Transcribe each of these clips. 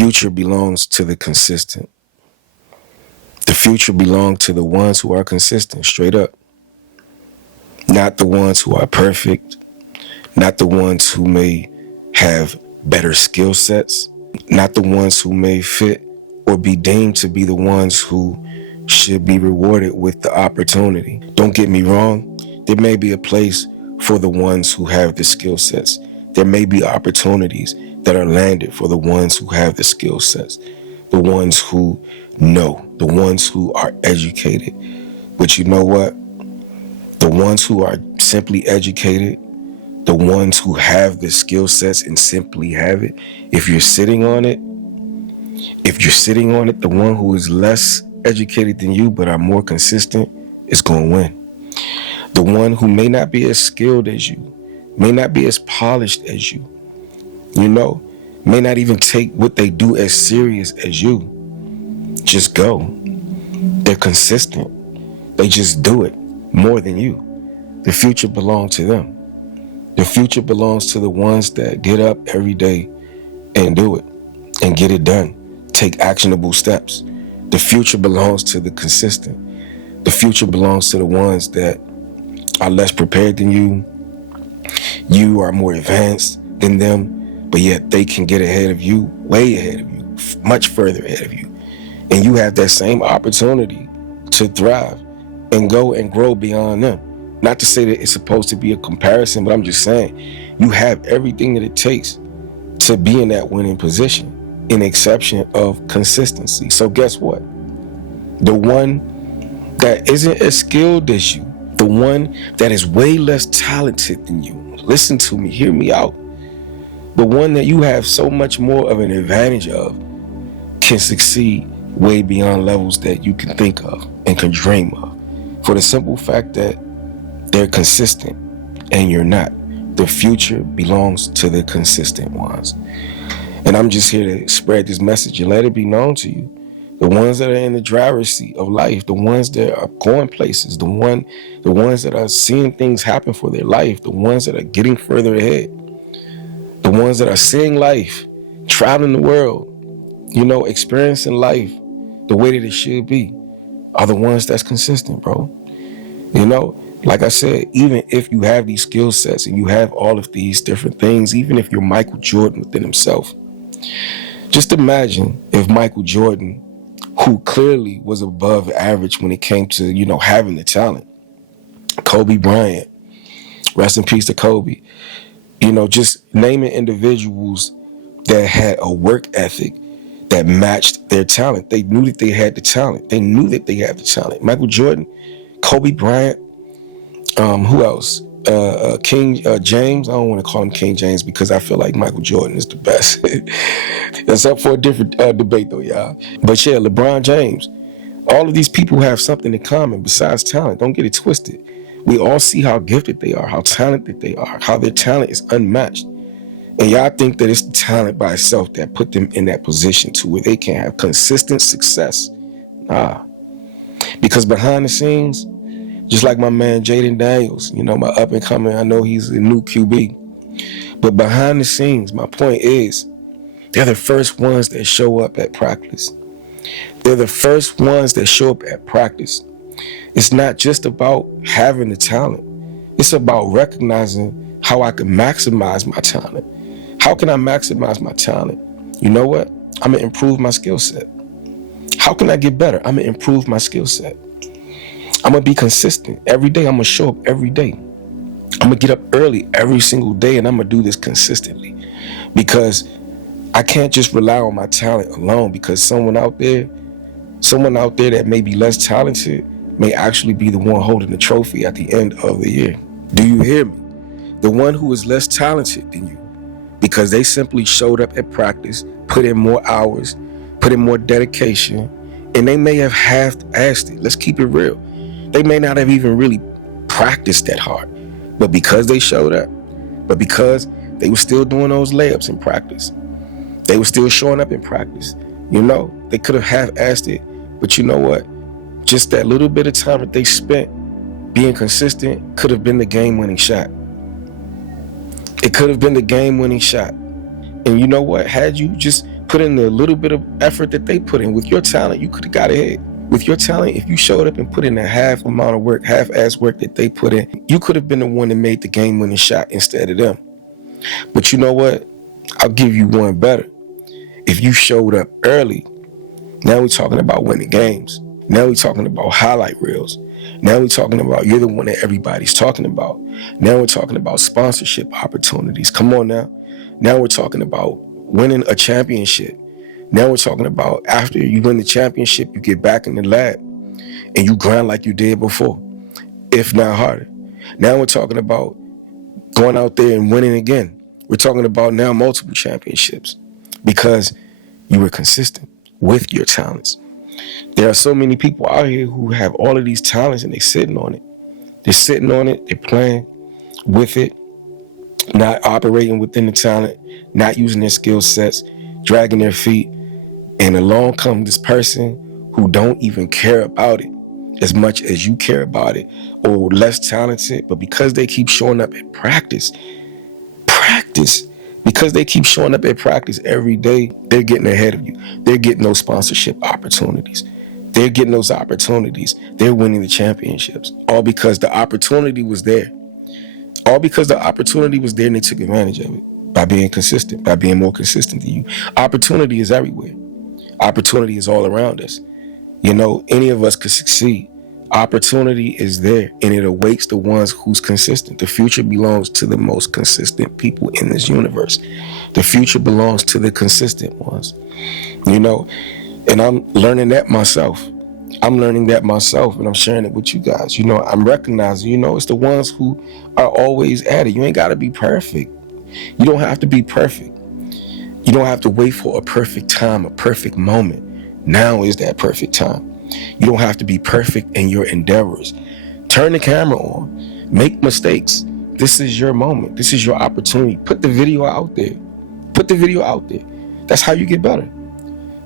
future belongs to the consistent. The future belongs to the ones who are consistent, straight up. Not the ones who are perfect, not the ones who may have better skill sets, not the ones who may fit or be deemed to be the ones who should be rewarded with the opportunity. Don't get me wrong, there may be a place for the ones who have the skill sets. There may be opportunities that are landed for the ones who have the skill sets, the ones who know, the ones who are educated. But you know what? The ones who are simply educated, the ones who have the skill sets and simply have it, if you're sitting on it, the one who is less educated than you but are more consistent is going to win. The one who may not be as skilled as you, may not be as polished as you, may not even take what they do as serious as you, just go. They're consistent. They just do it more than you. The future belongs to them. The future belongs to the ones that get up every day and do it and get it done. Take actionable steps. The future belongs to the consistent. The future belongs to the ones that are less prepared than you. You are more advanced than them, but yet they can get ahead of you, way ahead of you, much further ahead of you. And you have that same opportunity to thrive and go and grow beyond them. Not to say that it's supposed to be a comparison, but I'm just saying you have everything that it takes to be in that winning position, in exception of consistency. So guess what? The one that isn't as skilled as you, the one that is way less talented than you, listen to me, hear me out. The one that you have so much more of an advantage of can succeed way beyond levels that you can think of and can dream of. For the simple fact that they're consistent and you're not. The future belongs to the consistent ones. And I'm just here to spread this message and let it be known to you. The ones that are in the driver's seat of life, the ones that are going places, the ones that are seeing things happen for their life, the ones that are getting further ahead, the ones that are seeing life, traveling the world, experiencing life the way that it should be, are the ones that's consistent, bro. Like I said, even if you have these skill sets and you have all of these different things, even if you're Michael Jordan within himself, just imagine if Michael Jordan, who clearly was above average when it came to, having the talent, Kobe Bryant, rest in peace to Kobe, just naming individuals that had a work ethic that matched their talent. They knew that they had the talent. They knew that they had the talent. Michael Jordan, Kobe Bryant, who else? King James. I don't want to call him King James because I feel like Michael Jordan is the best. That's up for a different debate though, y'all. But yeah, LeBron James. All of these people have something in common besides talent. Don't get it twisted. We all see how gifted they are, how talented they are, how their talent is unmatched. And y'all think that it's the talent by itself that put them in that position to where they can have consistent success. Nah. Because behind the scenes, just like my man Jaden Daniels, my up and coming, I know he's a new QB. But behind the scenes, my point is, they're the first ones that show up at practice. They're the first ones that show up at practice. It's not just about having the talent. It's about recognizing how I can maximize my talent. How can I maximize my talent? You know what? I'm going to improve my skill set. How can I get better? I'm going to improve my skill set. I'm going to be consistent. Every day, I'm going to show up every day. I'm going to get up early every single day, and I'm going to do this consistently. Because I can't just rely on my talent alone, because someone out there that may be less talented may actually be the one holding the trophy at the end of the year. Do you hear me? The one who is less talented than you, because they simply showed up at practice, put in more hours, put in more dedication, and they may have half-assed it. Let's keep it real. They may not have even really practiced that hard, but because they showed up, but because they were still doing those layups in practice, they were still showing up in practice. They could have half-assed it, but you know what? Just that little bit of time that they spent being consistent could have been the game-winning shot. It could have been the game-winning shot. And you know what? Had you just put in the little bit of effort that they put in. With your talent, you could have got ahead. With your talent, if you showed up and put in a half amount of work, half-ass work that they put in, you could have been the one that made the game-winning shot instead of them. But you know what? I'll give you one better. If you showed up early, now we're talking about winning games. Now we're talking about highlight reels. Now we're talking about you're the one that everybody's talking about. Now we're talking about sponsorship opportunities. Come on now. Now we're talking about winning a championship. Now we're talking about after you win the championship, you get back in the lab and you grind like you did before, if not harder. Now we're talking about going out there and winning again. We're talking about now multiple championships because you were consistent with your talents. There are so many people out here who have all of these talents and they're sitting on it. They're sitting on it, they're playing with it, not operating within the talent, not using their skill sets, dragging their feet. And along comes this person who don't even care about it as much as you care about it, or less talented, but because they keep showing up at practice, because they keep showing up at practice every day, they're getting ahead of you. They're getting those sponsorship opportunities. They're getting those opportunities. They're winning the championships. All because the opportunity was there. All because the opportunity was there and they took advantage of it by being consistent, by being more consistent than you. Opportunity is everywhere. Opportunity is all around us. You know, any of us could succeed. Opportunity is there and it awaits the ones who's consistent. The future belongs to the most consistent people in this universe. The future belongs to the consistent ones. You know, and I'm learning that myself. I'm learning that myself and I'm sharing it with you guys. You know, I'm recognizing, you know, it's the ones who are always at it. You ain't got to be perfect. You don't have to be perfect. You don't have to wait for a perfect time, a perfect moment. Now is that perfect time. You don't have to be perfect in your endeavors. Turn the camera on. Make mistakes. This is your moment. This is your opportunity. Put the video out there. Put the video out there. That's how you get better.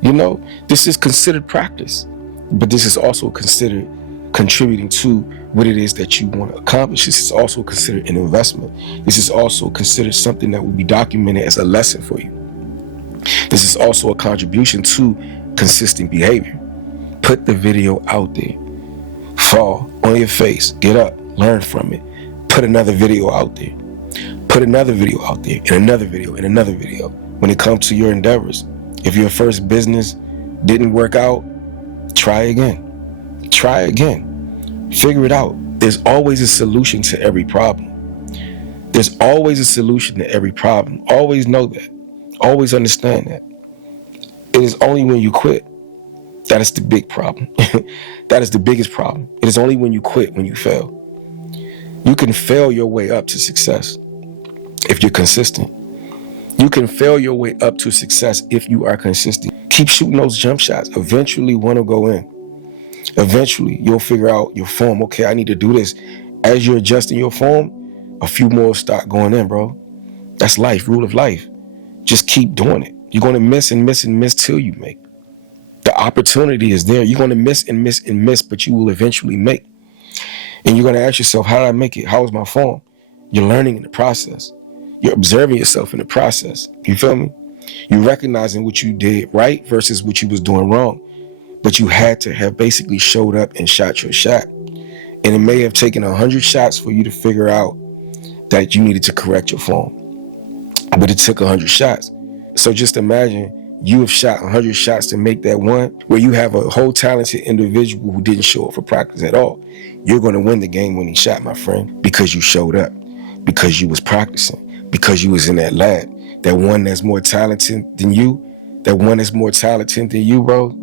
You know, this is considered practice, but this is also considered contributing to what it is that you want to accomplish. This is also considered an investment. This is also considered something that will be documented as a lesson for you. This is also a contribution to consistent behavior. Put the video out there. Fall on your face. Get up. Learn from it. Put another video out there. Put another video out there. And another video. And another video. When it comes to your endeavors, if your first business didn't work out, try again. Try again. Figure it out. There's always a solution to every problem. There's always a solution to every problem. Always know that. Always understand that. It is only when you quit that is the big problem. That is the biggest problem. It is only when you quit, when you fail. You can fail your way up to success if you're consistent. You can fail your way up to success if you are consistent. Keep shooting those jump shots. Eventually one will go in. Eventually you'll figure out your form. Okay, I need to do this. As you're adjusting your form, a few more start going in, bro. That's life, rule of life. Just keep doing it. You're going to miss and miss and miss till you make. The opportunity is there. You're going to miss and miss and miss, but you will eventually make. And you're going to ask yourself, how did I make it? How was my form? You're learning in the process. You're observing yourself in the process. You feel me? You're recognizing what you did right versus what you was doing wrong. But you had to have basically showed up and shot your shot. And it may have taken 100 shots for you to figure out that you needed to correct your form. But it took 100 shots. So just imagine you have shot 100 shots to make that one, where you have a whole talented individual who didn't show up for practice at all. You're going to win the game-winning shot, my friend, because you showed up, because you was practicing, because you was in that lab. That one that's more talented than you, bro,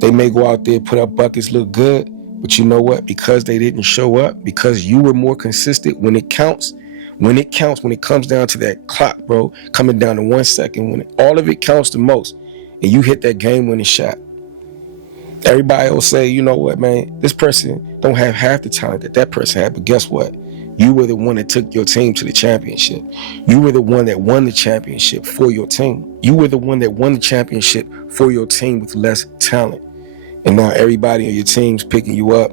they may go out there, put up buckets, look good, but you know what? Because they didn't show up, because you were more consistent when it counts, when it comes down to that clock, bro, coming down to 1 second, when all of it counts the most, and you hit that game-winning shot. Everybody will say, you know what, man, this person don't have half the talent that person had, but guess what? You were the one that took your team to the championship. You were the one that won the championship for your team. You were the one that won the championship for your team with less talent. And now everybody on your team's picking you up.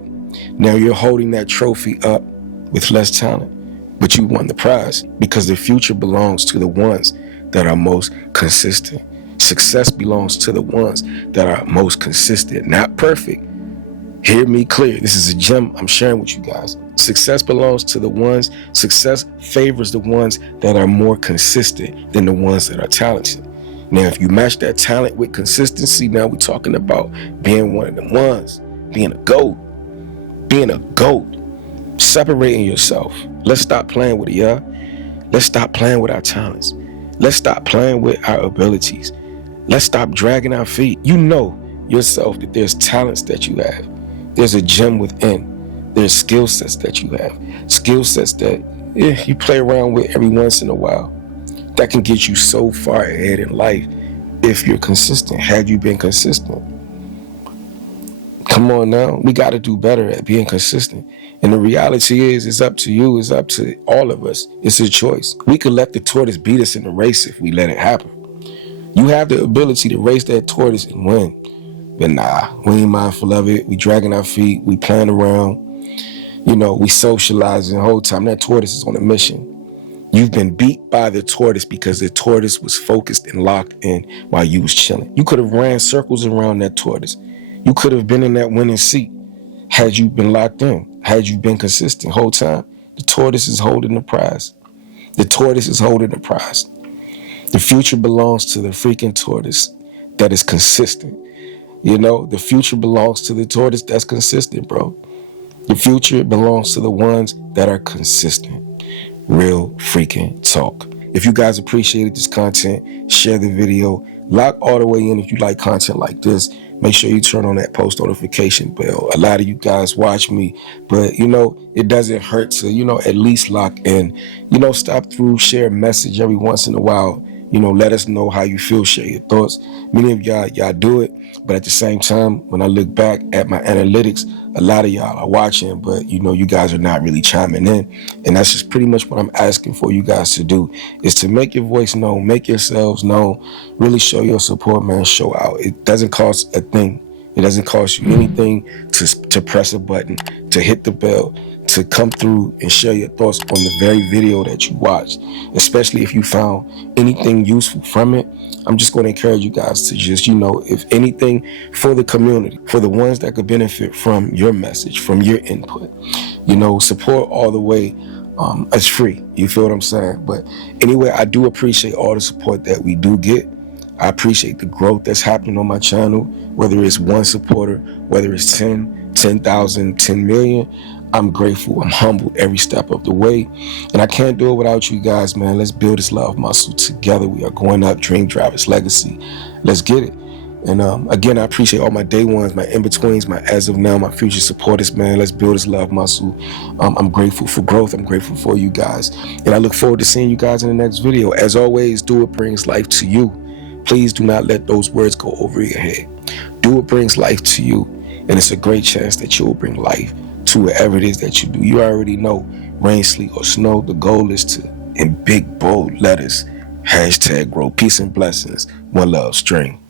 Now you're holding that trophy up with less talent. But you won the prize because the future belongs to the ones that are most consistent. Success belongs to the ones that are most consistent, not perfect. Hear me clear. This is a gem I'm sharing with you guys. Success belongs to the ones, success favors the ones that are more consistent than the ones that are talented. Now, if you match that talent with consistency, now we're talking about being one of the ones, being a GOAT, being a GOAT, separating yourself. Let's stop playing with it, yeah? Let's stop playing with our talents. Let's stop playing with our abilities. Let's stop dragging our feet. You know yourself that there's talents that you have. There's a gem within. There's skill sets that you have. Skill sets that you play around with every once in a while. That can get you so far ahead in life if you're consistent. Had you been consistent? Come on now. We got to do better at being consistent. And the reality is, it's up to you. It's up to all of us. It's a choice. We could let the tortoise beat us in the race if we let it happen. You have the ability to race that tortoise and win. But nah, we ain't mindful of it. We dragging our feet. We playing around. We socializing the whole time. That tortoise is on a mission. You've been beat by the tortoise because the tortoise was focused and locked in while you was chilling. You could have ran circles around that tortoise. You could have been in that winning seat had you been locked in, had you been consistent the whole time. The tortoise is holding the prize. The tortoise is holding the prize. The future belongs to the freaking tortoise that is consistent. The future belongs to the tortoise that's consistent, bro. The future belongs to the ones that are consistent. Real freaking talk. If you guys appreciated this content, share the video. Lock all the way in if you like content like this. Make sure you turn on that post notification bell. A lot of you guys watch me, but it doesn't hurt to, at least lock in. Stop through, share a message every once in a while. Let us know how you feel, share your thoughts. Many of y'all do it, but at the same time, when I look back at my analytics, a lot of y'all are watching, but you guys are not really chiming in. And that's just pretty much what I'm asking for you guys to do, is to make your voice known, make yourselves known, really show your support, man, show out. It doesn't cost a thing. It doesn't cost you anything to press a button, to hit the bell, to come through and share your thoughts on the very video that you watched, especially if you found anything useful from it. I'm just going to encourage you guys to just, if anything, for the community, for the ones that could benefit from your message, from your input, support all the way. It's free. You feel what I'm saying? But anyway, I do appreciate all the support that we do get. I appreciate the growth that's happening on my channel, whether it's one supporter, whether it's 10,000, 10 million. I'm grateful. I'm humbled every step of the way. And I can't do it without you guys, man. Let's build this love muscle together. We are going up, Dream Drivers Legacy. Let's get it. And again, I appreciate all my day ones, my in-betweens, my as of now, my future supporters, man. Let's build this love muscle. I'm grateful for growth. I'm grateful for you guys. And I look forward to seeing you guys in the next video. As always, do what brings life to you. Please do not let those words go over your head. Do what brings life to you. And it's a great chance that you will bring life to whatever it is that you do. You already know, rain, sleet, or snow, the goal is to, in big, bold letters, #grow. Peace and blessings. One love, String.